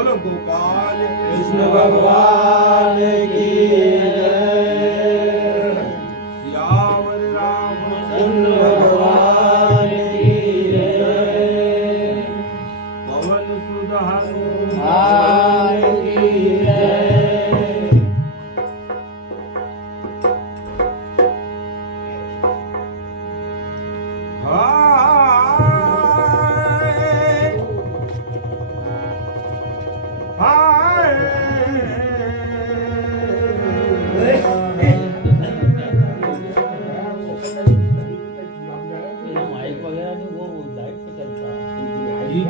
बोलो गोपाल कृष्ण भगवान की जय। सियावर रामचंद्र भगवान की जय। पवन सुत हनुमान भगवान की जय।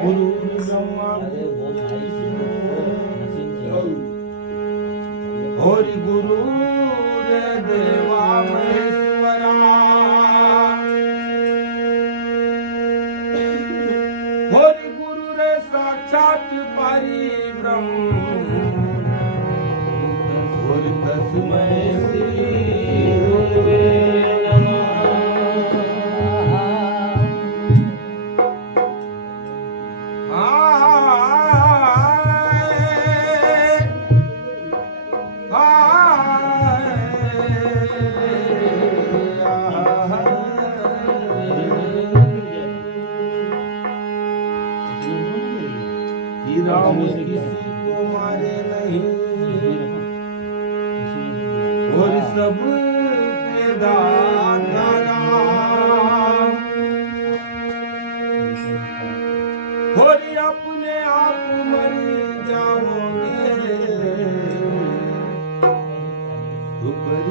गुरु ब्रह्मा हरि गुरु रे देवा महेश्वरा हरि गुरु रे साक्षात परिब्रह्म हरि तस्मै श्री गुरुवे राम किसी को मारे नहीं और सब के दाता राम और अपने आप मर जाओगे तो कर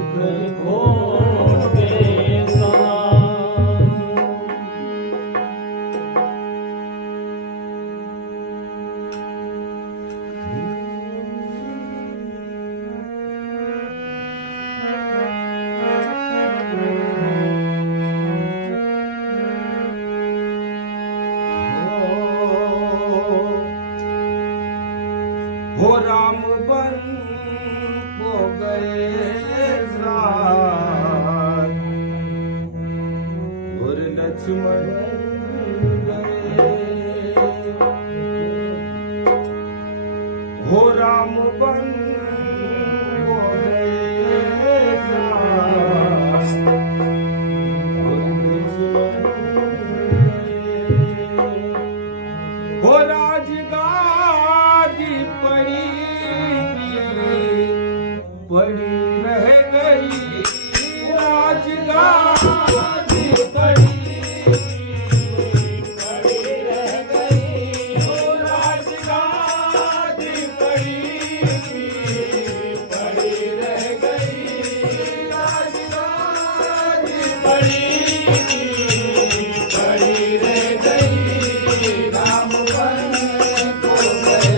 होगे हो राम बन को गए साथ और लक्ष्मण गए हो राम बन को गए साथ और लक्ष्मण गए हो राजगादी पड़ी रह गई राजगादी पड़ी रह गई ओ राजगादी पड़ी रह गई राजगादी पड़ी रह गई राम बन को गए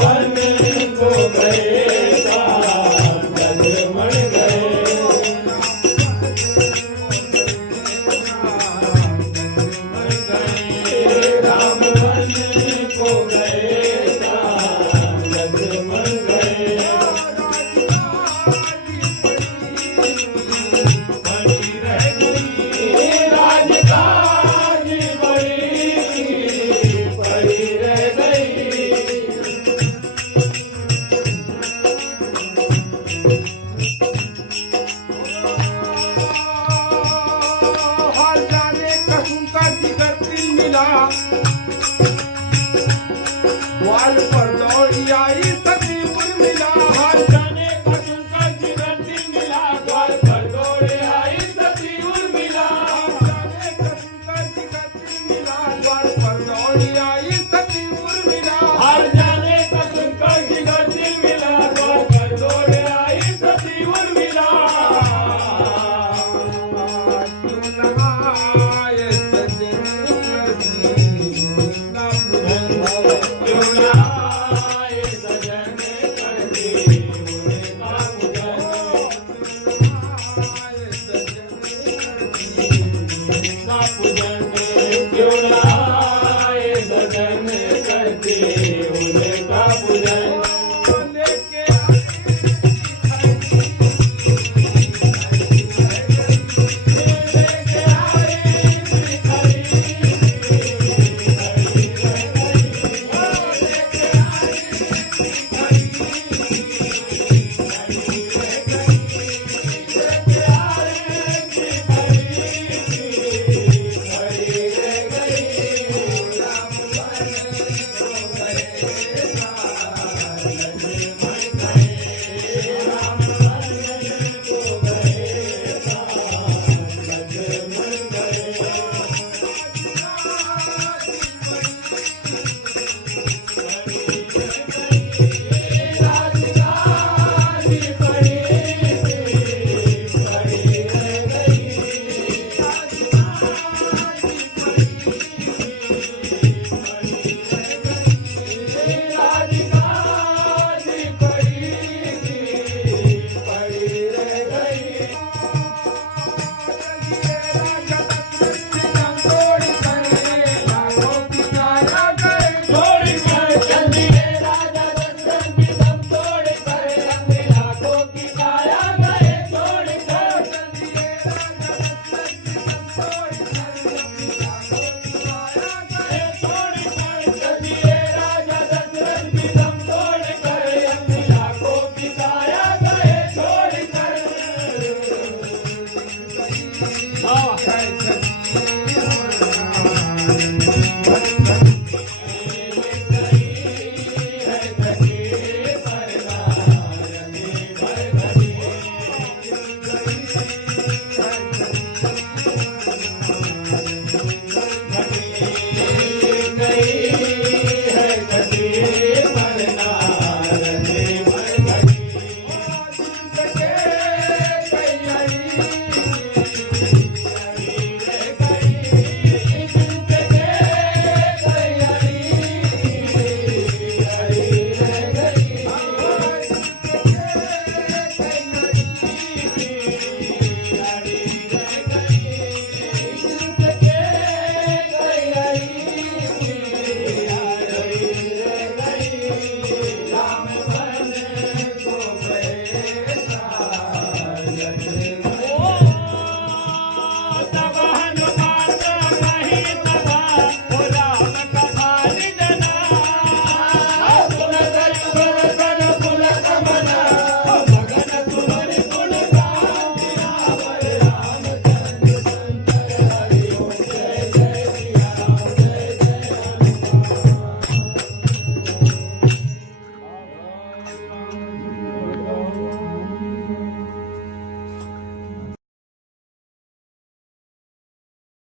वन को गए काम लक्ष्मण गए राम वन को गए काम लक्ष्मण गए राजकाज पड़ी रह गई हाल जाने कसम का जिगर दिल मिला ग्वाल पर दौड़ी आई